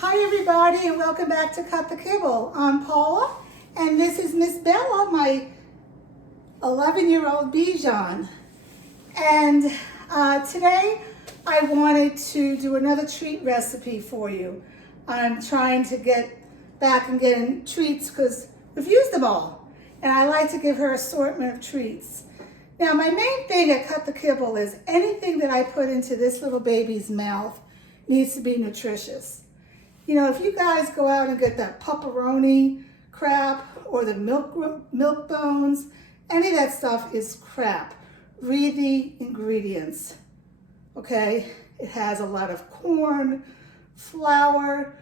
Hi everybody and welcome back to Cut the Kibble. I'm Paula and this is Miss Bella, my 11-year-old Bichon. And today I wanted to do another treat recipe for you. I'm trying to get back and getting treats because we've used them all. And I like to give her assortment of treats. Now my main thing at Cut the Kibble is anything that I put into this little baby's mouth needs to be nutritious. You know, if you guys go out and get that pepperoni crap or the milk bones, any of that stuff is crap. Read the ingredients, okay? It has a lot of corn, flour,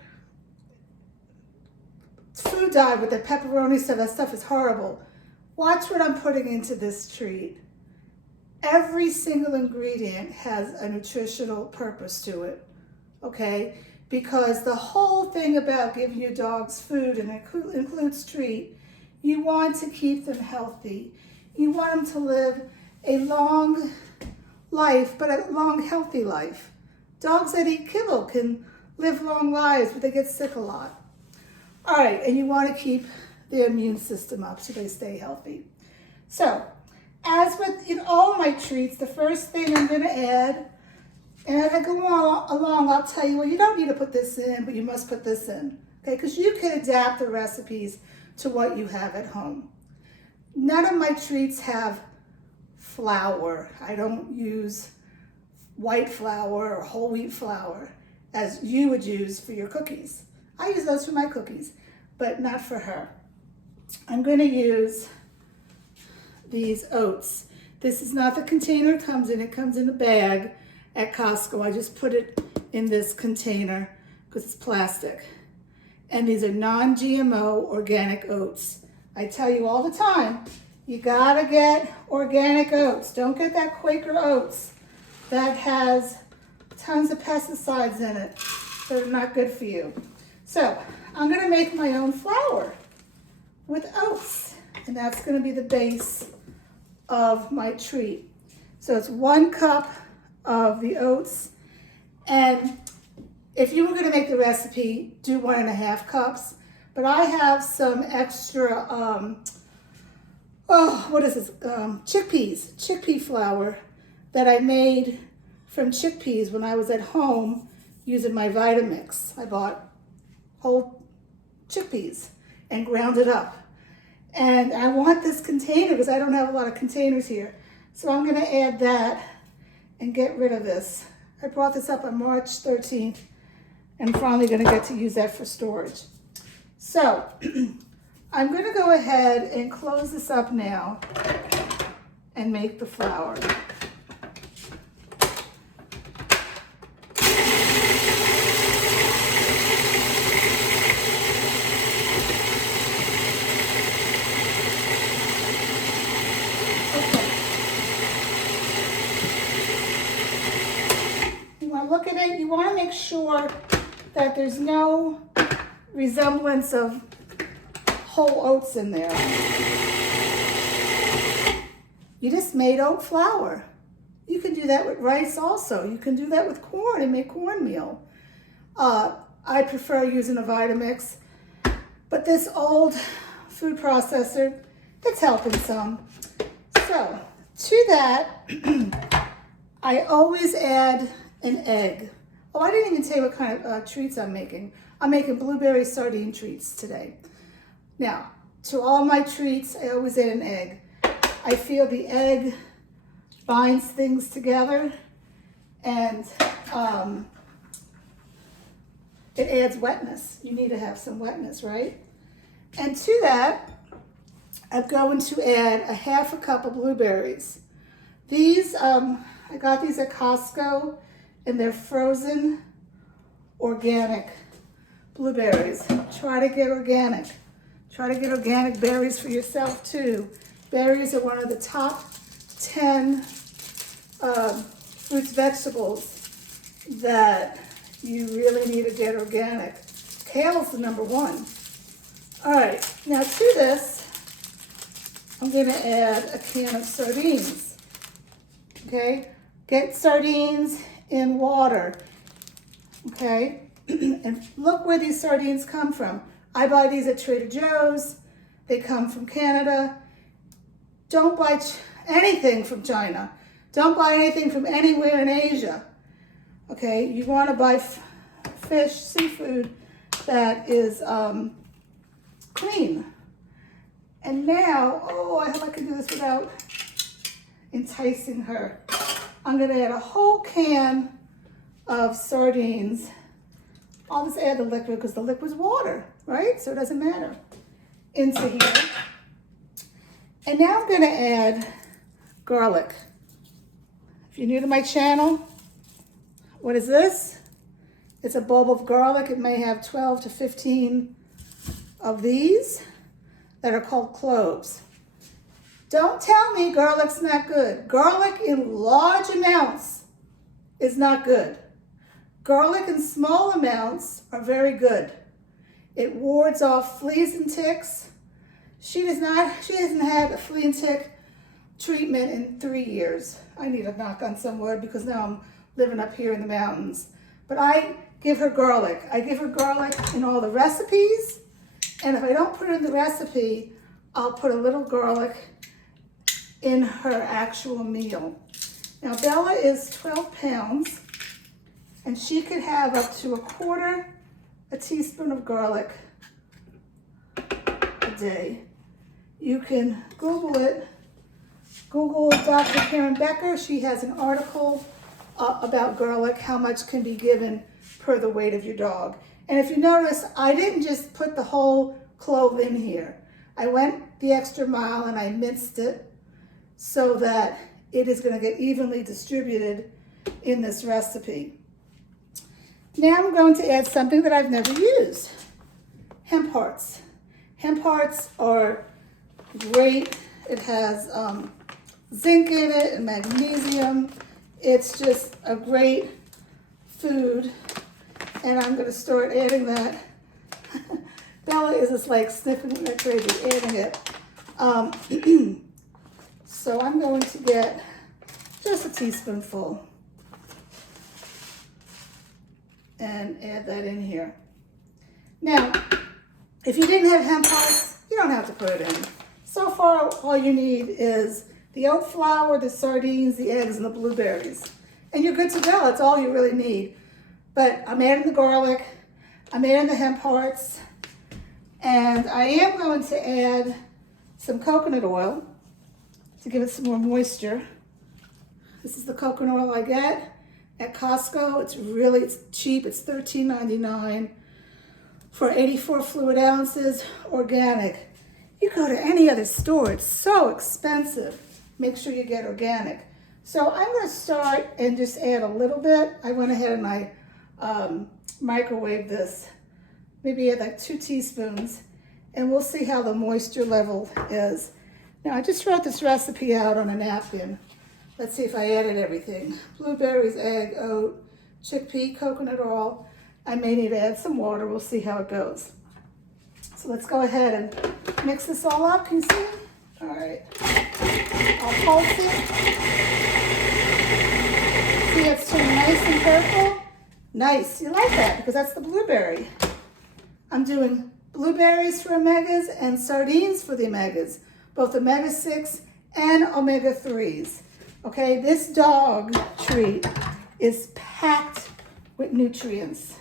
food dye with the pepperoni stuff. That stuff is horrible. Watch what I'm putting into this treat. Every single ingredient has a nutritional purpose to it, okay? Because the whole thing about giving your dogs food, and it includes treat, you want to keep them healthy. You want them to live a long life, but a long, healthy life. Dogs that eat kibble can live long lives, but they get sick a lot. All right, and you want to keep their immune system up so they stay healthy. So, as with in all my treats, the first thing I'm going to add, and as I go along, I'll tell you, well, you don't need to put this in, but you must put this in, okay? Because you can adapt the recipes to what you have at home. None of my treats have flour. I don't use white flour or whole wheat flour as you would use for your cookies. I use those for my cookies, but not for her. I'm going to use these oats. This is not the container it comes in. It comes in a bag at Costco. I just put it in this container because it's plastic. And these are non-GMO organic oats. I tell you all the time, you gotta get organic oats. Don't get that Quaker oats that has tons of pesticides in it that are not good for you. So I'm gonna make my own flour with oats, and that's gonna be the base of my treat. So it's 1 cup of the oats, and if you were going to make the recipe, do 1.5 cups, but I have some extra chickpea flour that I made from chickpeas when I was at home using my Vitamix. I bought whole chickpeas and ground it up, and I want this container because I don't have a lot of containers here, so I'm going to add that and get rid of this. I brought this up on March 13th and I'm finally going to get to use that for storage. So I'm going to go ahead and close this up now and make the flour. Look at it, you want to make sure that there's no resemblance of whole oats in there. You just made oat flour. You can do that with rice also. You can do that with corn and make cornmeal. I prefer using a Vitamix, but this old food processor, it's helping some. So to that, I always add an egg. Oh, I didn't even tell you what kind of treats I'm making. I'm making blueberry sardine treats today. Now, to all my treats, I always add an egg. I feel the egg binds things together, and it adds wetness. You need to have some wetness, right? And to that, I'm going to add 1/2 cup of blueberries. These, I got these at Costco, and they're frozen organic blueberries. Try to get organic. Try to get organic berries for yourself too. Berries are one of the top 10 fruits, vegetables that you really need to get organic. Kale's the #1. All right, now to this, I'm gonna add a can of sardines, okay? Get sardines in water, okay? And look where these sardines come from. I buy these at Trader Joe's. They come from Canada. Don't buy anything from China. Don't buy anything from anywhere in Asia. Okay, you want to buy fish, seafood that is clean. And now, oh, I hope I can do this without enticing her. I'm going to add a whole can of sardines. I'll just add the liquid because the liquid's water, right? So it doesn't matter. Into here. And now I'm going to add garlic. If you're new to my channel, what is this? It's a bulb of garlic. It may have 12 to 15 of these that are called cloves. Don't tell me garlic's not good. Garlic in large amounts is not good. Garlic in small amounts are very good. It wards off fleas and ticks. She hasn't had a flea and tick treatment in 3 years. I need to knock on some wood because now I'm living up here in the mountains. But I give her garlic. I give her garlic in all the recipes. And if I don't put it in the recipe, I'll put a little garlic in her actual meal. Now Bella is 12 pounds and she could have up to 1/4 teaspoon of garlic a day. You can Google it. Google Dr. Karen Becker. She has an article about garlic, how much can be given per the weight of your dog. And if you notice, I didn't just put the whole clove in here. I went the extra mile and I minced it so that it is going to get evenly distributed in this recipe. Now I'm going to add something that I've never used. Hemp hearts. Hemp hearts are great. It has zinc in it and magnesium. It's just a great food. And I'm going to start adding that. Bella is just like sniffing like crazy, adding it. So I'm going to get just a teaspoonful and add that in here. Now, if you didn't have hemp hearts, you don't have to put it in. So far, all you need is the oat flour, the sardines, the eggs, and the blueberries. And you're good to go. That's all you really need. But I'm adding the garlic, I'm adding the hemp hearts, and I am going to add some coconut oil to give it some more moisture. This is the coconut oil I get at Costco. It's cheap. It's $13.99 for 84 fluid ounces, organic. You go to any other store, it's so expensive. Make sure you get organic. So I'm going to start and just add a little bit. I went ahead and I microwave this, maybe add like 2 teaspoons, and we'll see how the moisture level is. Now I just wrote this recipe out on a napkin. Let's see if I added everything. Blueberries, egg, oat, chickpea, coconut oil. I may need to add some water. We'll see how it goes. So let's go ahead and mix this all up. Can you see? All right. I'll pulse it. See, it's turning nice and purple. Nice. You like that because that's the blueberry. I'm doing blueberries for omegas and sardines for the omegas, both omega-6 and omega-3s. Okay, this dog treat is packed with nutrients.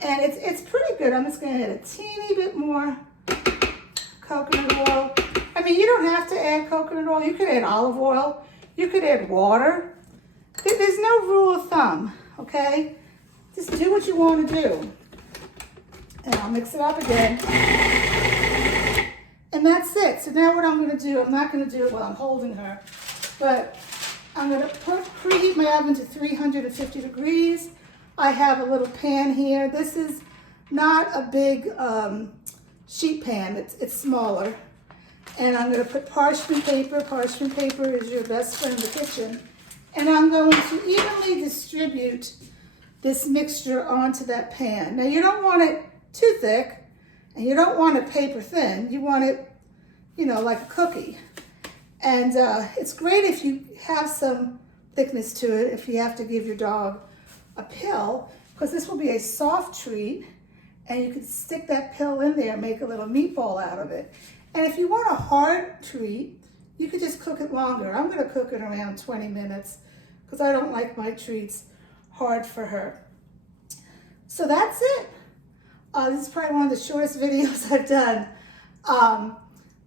And it's pretty good. I'm just going to add a teeny bit more coconut oil. I mean, you don't have to add coconut oil. You could add olive oil. You could add water. There's no rule of thumb, okay? Just do what you want to do. And I'll mix it up again. And that's it. So now what I'm going to do, I'm not going to do it while I'm holding her, but I'm going to preheat my oven to 350 degrees. I have a little pan here. This is not a big sheet pan. It's smaller. And I'm going to put parchment paper. Parchment paper is your best friend in the kitchen. And I'm going to evenly distribute this mixture onto that pan. Now you don't want it too thick, and you don't want it paper thin. You want it, you know, like a cookie. And it's great if you have some thickness to it, if you have to give your dog a pill. because this will be a soft treat, and you can stick that pill in there and make a little meatball out of it. And if you want a hard treat, you could just cook it longer. I'm gonna cook it around 20 minutes because I don't like my treats hard for her. So that's it. This is probably one of the shortest videos I've done.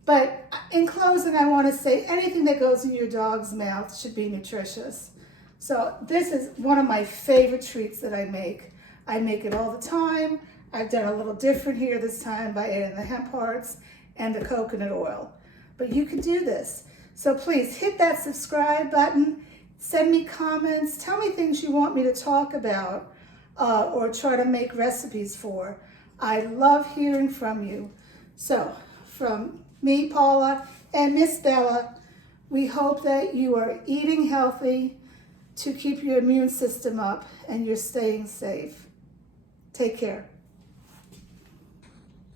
But in closing, I want to say anything that goes in your dog's mouth should be nutritious. So this is one of my favorite treats that I make. I make it all the time. I've done a little different here this time by adding the hemp hearts and the coconut oil. But you can do this. So please hit that subscribe button. Send me comments. Tell me things you want me to talk about or try to make recipes for. I love hearing from you. So from me, Paula, and Miss Bella, we hope that you are eating healthy to keep your immune system up and you're staying safe. Take care.